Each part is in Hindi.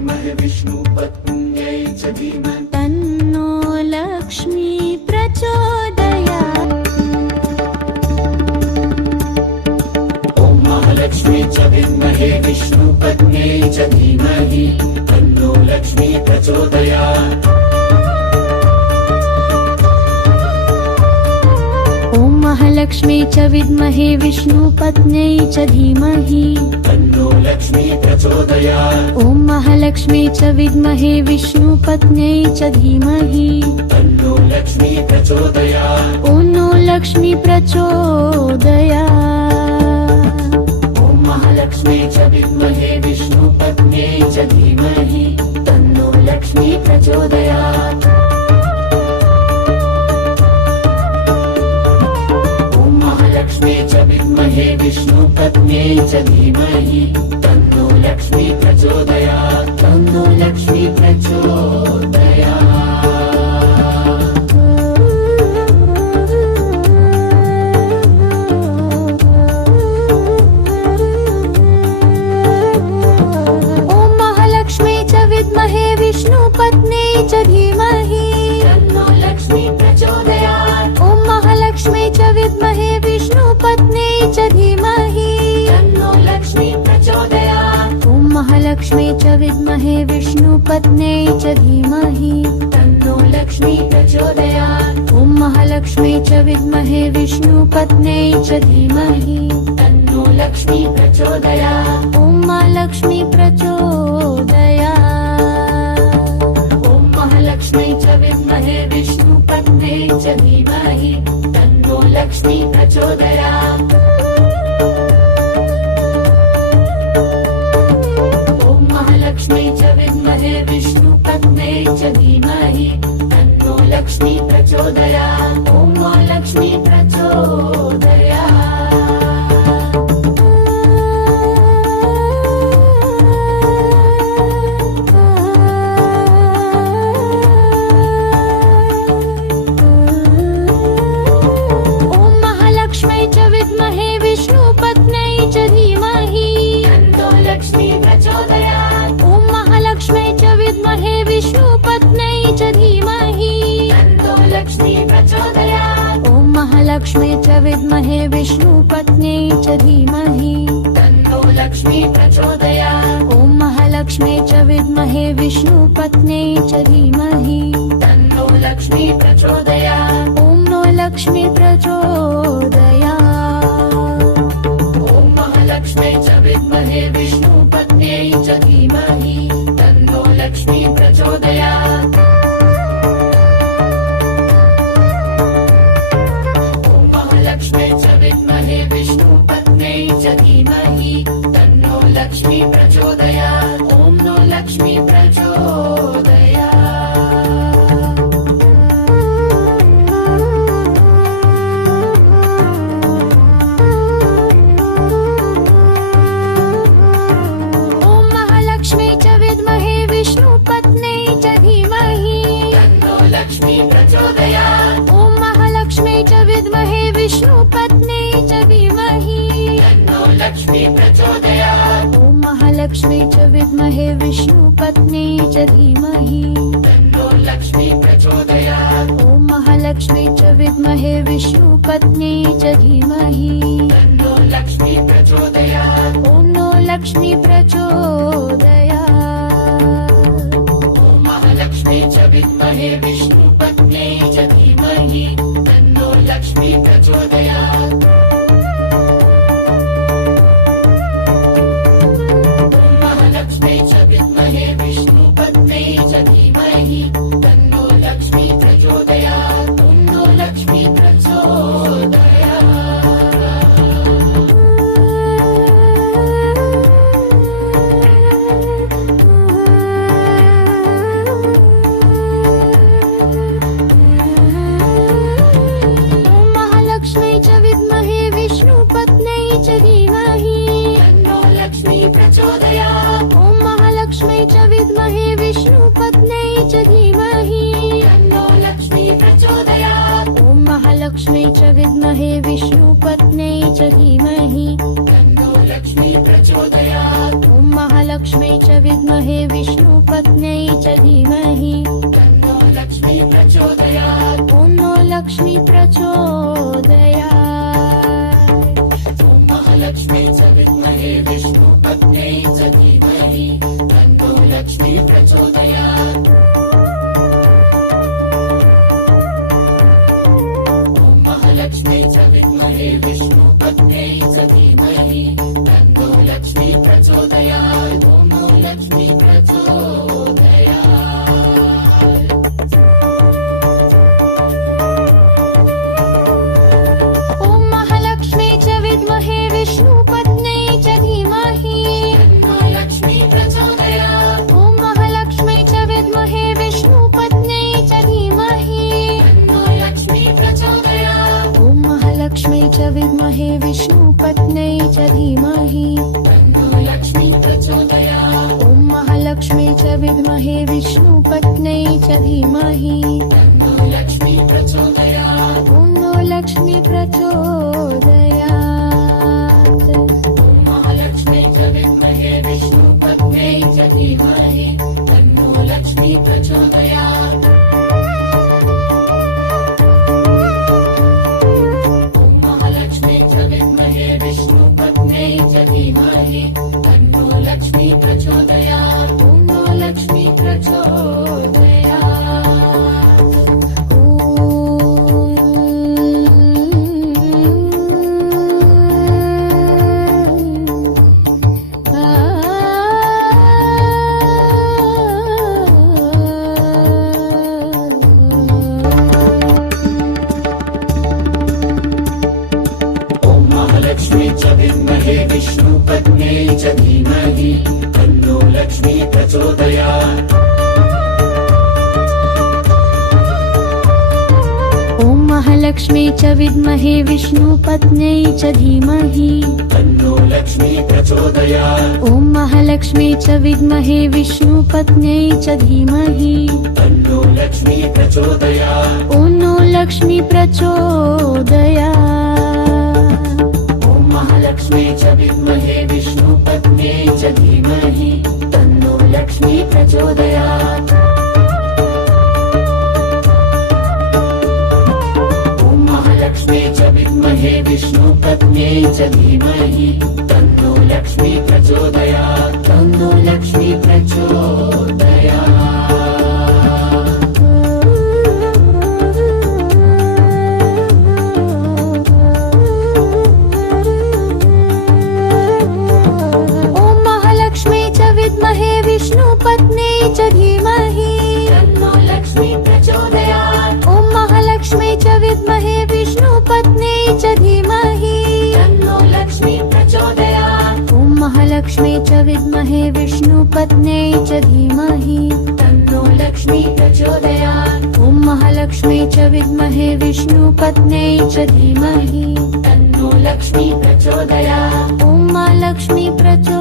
विद्महे विष्णुपत्न्यै च धीमहि तन्नो लक्ष्मी प्रचोदयात्। ॐ महालक्ष्मी च विद्महे विष्णुपत्न्यै च धीमहि तन्नो लक्ष्मी प्रचोदयात्। महालक्ष्मी च विद्महे विष्णुपत्न्यै च धीमहि तन्नो लक्ष्मी प्रचोदयात्। ॐ महालक्ष्मी च विद्महे विष्णुपत्न्यै च धीमहि तन्नो लक्ष्मी प्रचोदयात्। ॐ नो लक्ष्मी प्रचोदयात्। ॐ महालक्ष्मी च विद्महे विष्णुपत्न्यै च धीमहि तन्नो लक्ष्मी प्रचोदयात्। लक्ष्मी च विद्महे विष्णुपत्न्यै च धीमहि तन्नो लक्ष्मी प्रचोदयात्। तन्नो लक्ष्मी प्रचोदयात्। ॐ महालक्ष्मी च विद्महे विष्णुपत्न्यै च धीमहि तन्नो लक्ष्मी प्रचोदयात्। ॐ महालक्ष्मी च विद्महे विष्णुपत्न्यै च धीमहि तन्नो लक्ष्मी प्रचोदयात्। ॐ महालक्ष्मी च विद्महे विष्णुपत्न्यै च धीमहि तन्नो लक्ष्मी प्रचोदयात्। ॐ महालक्ष्मी च विद्महे विष्णुपत्न्यै च धीमहि तन्नो लक्ष्मी प्रचोदयात्। ॐ महालक्ष्मी प्रचोदयात्। ॐ महालक्ष्मी च विद्महे विष्णुपत्न्यै च धीमहि तन्नो लक्ष्मी प्रचोदयात्। ॐ महालक्ष्मी च विद्महे विष्णुपत्न्यै च धीमहि तन्नो लक्ष्मी प्रचोदयात्। ॐ महालक्ष्मी प्रचोदयात्। विष्णुपत्न्यै च धीमहि तन्नो लक्ष्मी प्रचोदयात्। ॐ महालक्ष्मी च विद्महे विष्णुपत्न्यै च धीमहि तन्नो लक्ष्मी प्रचोदयात्। ॐ महालक्ष्मी च विद्महे विष्णुपत्न्यै च धीमहि तन्नो लक्ष्मी प्रचोदयात्। ॐ नो लक्ष्मी प्रचोदयात्। ॐ महालक्ष्मी च विद्महे विष्णुपत्न्यै च धीमहि तन्नो लक्ष्मी प्रचोदयात्। ॐ महालक्ष्मी च विद्महे विष्णुपत्न्यै च धीमहि तन्नो लक्ष्मी प्रचोदयात्। ॐ नो लक्ष्मी प्रचोदयात्। विष्णुपत्न्यै च धीमहि तन्नो लक्ष्मी प्रचोदयात्। ॐ महालक्ष्मी च विद्महे विष्णुपत्न्यै च धीमहि तन्नो लक्ष्मी प्रचोदयात्। ॐ महालक्ष्मी च विद्महे विष्णुपत्न्यै च धीमहि तन्नो लक्ष्मी प्रचोदयात्। ॐ महालक्ष्मी च विद्महे विष्णुपत्न्यै च धीमहि तन्नो लक्ष्मी प्रचोदयात्। ॐ नो लक्ष्मी प्रचोदयात्। महालक्ष्मी च विद्महे विष्णुपत्न्यै च धीमहि तन्नो लक्ष्मी प्रचोदयात्। महालक्ष्मी च विद्महे विष्णुपत्न्यै च धीमहि तन्नो लक्ष्मी प्रचोदयात्। ॐ नो लक्ष्मी प्रचोदयात्। प्रचोदयात्। ॐ महालक्ष्मी च विद्महे विष्णुपत्न्यै च धीमहि तन्नो लक्ष्मी प्रचोदयात्। ॐ महालक्ष्मी च विद्महे विष्णुपत्न्यै च धीमहि तन्नो लक्ष्मी प्रचोदयात्। ॐ महालक्ष्मी लक्ष्मी च विद्महे विष्णुपत्न्यै च धीमहि तन्नो लक्ष्मी प्रचोदयात् ॐ नो लक्ष्मी प्रचोदयात् ॐ महालक्ष्मी च विद्महे विष्णुपत्न्यै च धीमहि तन्नो लक्ष्मी प्रचोदयात् ॐ महालक्ष्मी च विद्महे विष्णुपत्न्यै च धीमहि तन्नो लक्ष्मी प्रचोदयात् ॐ नो लक्ष्मी प्रचोदयात् ॐ महालक्ष्मी च विद्महे विष्णुपत्न्यै च धीमहि तन्नो लक्ष्मी प्रचोदयात् ॐ महालक्ष्मी च विद्महे विष्णुपत्न्यै च धीमहि तन्नो लक्ष्मी प्रचोदयात् ॐ महालक्ष्मी च विद्महे विष्णुपत्न्यै च धीमहि तन्नो लक्ष्मी प्रचोदयात् ॐ महालक्ष्मी च विद्महे विष्णुपत्न्यै च धीमहि तन्नो लक्ष्मी प्रचोदयात् ॐ नो लक्ष्मी प्रचोदयात् ॐ महालक्ष्मी च विद्महे विष्णुपत्न्यै च धीमहि तन्नो लक्ष्मी प्रचोदयात् ॐ महालक्ष्मी च विद्महे विष्णुपत्न्यै च धीमहि तन्नो लक्ष्मी प्रचोदयात् ॐ नो लक्ष्मी प्रचोदयात् ॐ महालक्ष्मी च विद्महे विष्णुपत्न्यै च धीमहि तन्नो लक्ष्मी प्रचोदयात् ॐ महालक्ष्मी च विद्महे विष्णुपत्न्यै च धीमहि तन्नो लक्ष्मी प्रचोदयात् ॐ महालक्ष्मी च विद्महे विष्णुपत्न्यै च धीमहि तन्नो लक्ष्मी प्रचोदयात् ॐ नो लक्ष्मी प्रचोदयात् ॐ महालक्ष्मी च विद्महे विष्णुपत्न्यै च धीमहि तन्नो लक्ष्मी प्रचोदयात् ॐ महालक्ष्मी च विद्महे विष्णुपत्न्यै च धीमहि तन्नो लक्ष्मी प्रचोदयात् तन्नो लक्ष्मी प्रचोदयात् ॐ महालक्ष्मी च विद्महे विष्णुपत्न्यै च धीमहि तन्नो लक्ष्मी प्रचोदयात् ॐ महालक्ष्मी च विद्महे विष्णुपत्न्यै च धीमहि तन्नो लक्ष्मी प्रचोदयात् ॐ महालक्ष्मी च विद्महे विष्णुपत्न्यै च धीमहि तन्नो लक्ष्मी प्रचोदयात् ॐ महालक्ष्मी च विद्महे विष्णुपत्न्यै च धीमहि तन्नो लक्ष्मी प्रचोदयात् ॐ महालक्ष्मी प्रचोदयात्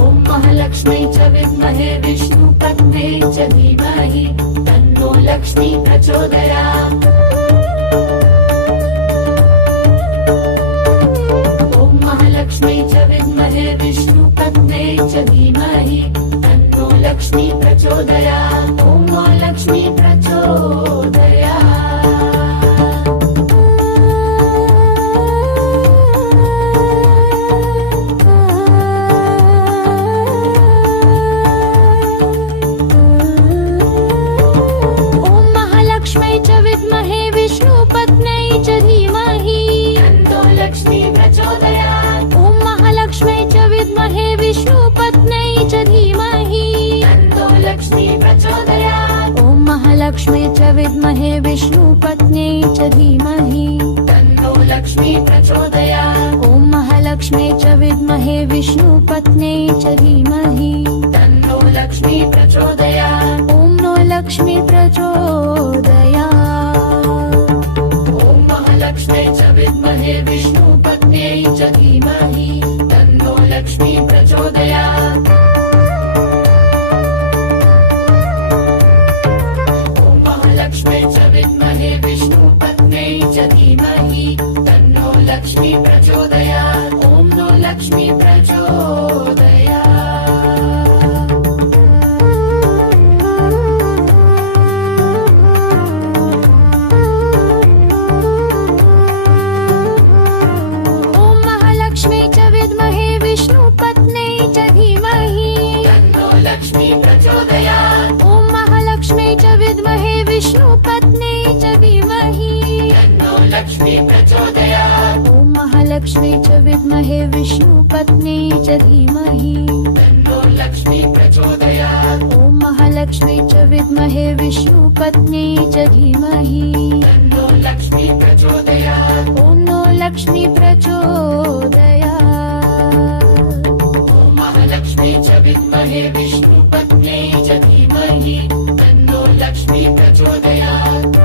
ॐ महालक्ष्मी च विद्महे विष्णुपत्न्यै च धीमहि तन्नो लक्ष्मी प्रचोदयात् ॐ महालक्ष्मी च विद्महे विष्णुपत्न्यै च धीमहि तन्नो लक्ष्मी प्रचोदयात् ॐ महालक्ष्मी प्रचोदयात् ॐ महालक्ष्मी च विद्महे विष्णुपत्न्यै च धीमहि तन्नो लक्ष्मी प्रचोदयात् ॐ महालक्ष्मी च विद्महे विष्णुपत्न्यै च धीमहि तन्नो लक्ष्मी प्रचोदयात् ॐ महालक्ष्मी च विद्महे विष्णुपत्न्यै च धीमहि तन्नो लक्ष्मी प्रचोदयात् ॐ महालक्ष्मी च विद्महे विष्णुपत्न्यै च धीमहि तन्नो लक्ष्मी प्रचोदयात् ॐ नो लक्ष्मी प्रचोदयात् ॐ महालक्ष्मी च विद्महे विष्णुपत्न्यै च धीमहि तन्नो लक्ष्मी प्रचोदयात् ॐ महालक्ष्मी च विद्महे विष्णुपत्न्यै च धीमहि तन्नो लक्ष्मी प्रचोदयात् ॐ नो लक्ष्मी प्रचोदयात् ॐ महालक्ष्मी च विद्महे विष्णुपत्न्यै च धीमहि तन्नो लक्ष्मी प्रचोदयात् ॐ महालक्ष्मी च विद्महे विष्णुपत्न्यै च धीमहि तन्नो लक्ष्मी प्रचोदयात् ॐ महालक्ष्मी च विद्महे विष्णुपत्न्यै च धीमहि तन्नो लक्ष्मी प्रचोदयात् ॐ महालक्ष्मी च विद्महे विष्णुपत्न्यै च धीमहि तन्नो लक्ष्मी प्रचोदयात् ॐ नो लक्ष्मी प्रचोदयात् ॐ महालक्ष्मी च विद्महे विष्णुपत्न्यै च धीमहि तन्नो लक्ष्मी प्रचोदयात्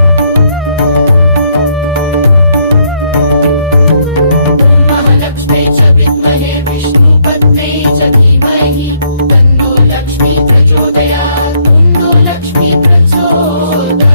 ॐ महालक्ष्मी च विद्महे विष्णुपत्न्यै च धीमहि तन्नो लक्ष्मी प्रचोदयात् तन्नो लक्ष्मी प्रचोदयात्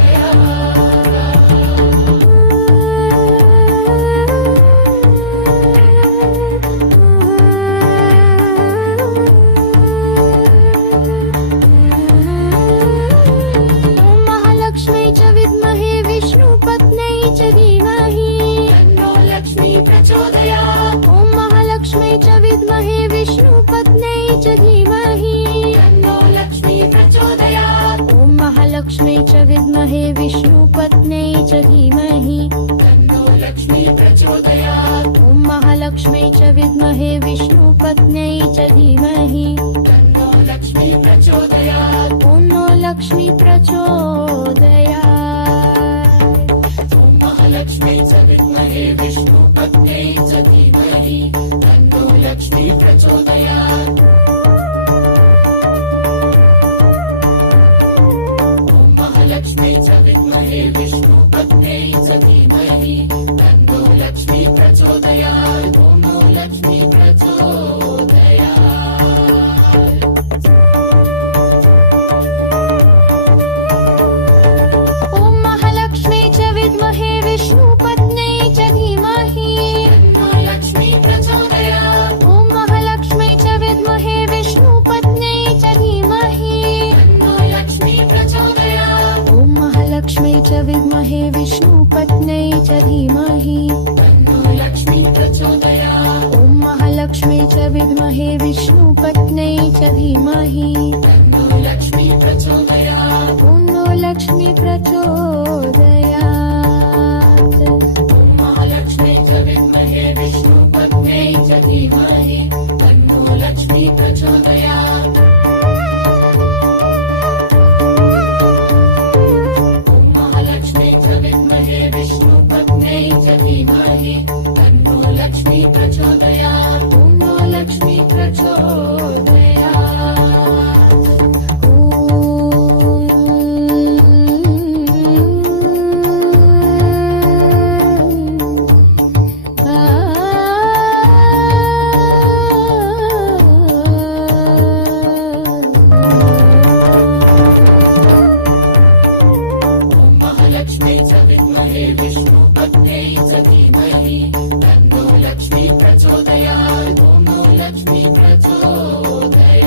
ॐ महालक्ष्मी च विद्महे विष्णुपत्न्यै च धीमहि तन्नो लक्ष्मी प्रचोदयात् ॐ महालक्ष्मी च विद्महे विष्णुपत्न्यै च धीमहि तन्नो लक्ष्मी प्रचोदयात् ॐ महालक्ष्मी च विद्महे विष्णुपत्न्यै च धीमहि तन्नो लक्ष्मी प्रचोदयात् ॐ महालक्ष्मी च विद्महे विष्णुपत्न्यै च धीमहि तन्नो लक्ष्मी प्रचोदयात् ॐ नो लक्ष्मी प्रचोदयात् ॐ महालक्ष्मी च विद्महे विष्णुपत्न्यै च धीमहि तन्नो लक्ष्मी प्रचोदयात् ॐ महालक्ष्मी च विद्महे विष्णुपत्न्यै च धीमहि तन्नो लक्ष्मी प्रचोदयात् ॐ नो लक्ष्मी प्रचोदयात् ॐ महालक्ष्मी च विद्महे विष्णुपत्न्यै च धीमहि तन्नो लक्ष्मी प्रचोदयात् ॐ महालक्ष्मी च विद्महे विष्णुपत्न्यै च धीमहि तन्नो लक्ष्मी प्रचोदयात् ॐ महालक्ष्मी च विद्महे विष्णुपत्न्यै च धीमहि तन्नो लक्ष्मी प्रचोदयात् ॐ महालक्ष्मी च विद्महे विष्णुपत्न्यै च धीमहि तन्नो लक्ष्मी प्रचोदयात् ॐ नो लक्ष्मी प्रचोदयात् ॐ महालक्ष्मी च विद्महे विष्णुपत्न्यै च धीमहि तन्नो लक्ष्मी प्रचोदयात् ॐ महालक्ष्मी च विद्महे विष्णुपत्न्यै च धीमहि तन्नो लक्ष्मी प्रचोदयात् ॐ नो लक्ष्मी प्रचोदयात् महालक्ष्मी च विद्महे विष्णुपत्न्यै च धीमहि तन्नो लक्ष्मी प्रचोदयात् ॐ नो लक्ष्मी प्रचोदयात्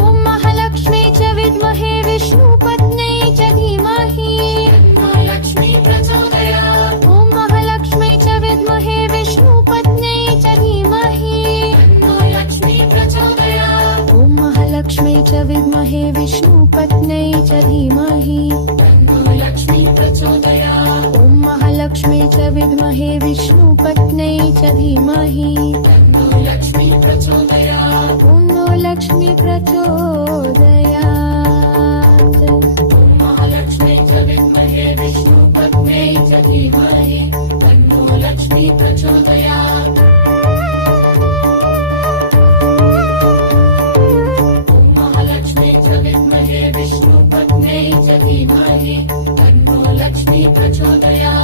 ॐ महालक्ष्मी च विद्महे विष्णुपत्न्यै च धीमहि तन्नो लक्ष्मी प्रचोदयात् ॐ महालक्ष्मी च विद्महे विष्णुपत्न्यै च धीमहि तन्नो लक्ष्मी प्रचोदयात् ॐ महालक्ष्मी च विद्महे विष्णुपत्न्यै च धीमहि तन्नो लक्ष्मी प्रचोदयात् ॐ महालक्ष्मी च विद्महे विष्णुपत्न्यै च धीमहि तन्नो लक्ष्मी प्रचोदयात् ॐ नो लक्ष्मी प्रचोदयात् ॐ महालक्ष्मी च विद्महे विष्णुपत्न्यै च धीमहि तन्नो लक्ष्मी प्रचोदयात् ॐ महालक्ष्मी च विद्महे विष्णुपत्न्यै च धीमहि तन्नो लक्ष्मी प्रचोदयात्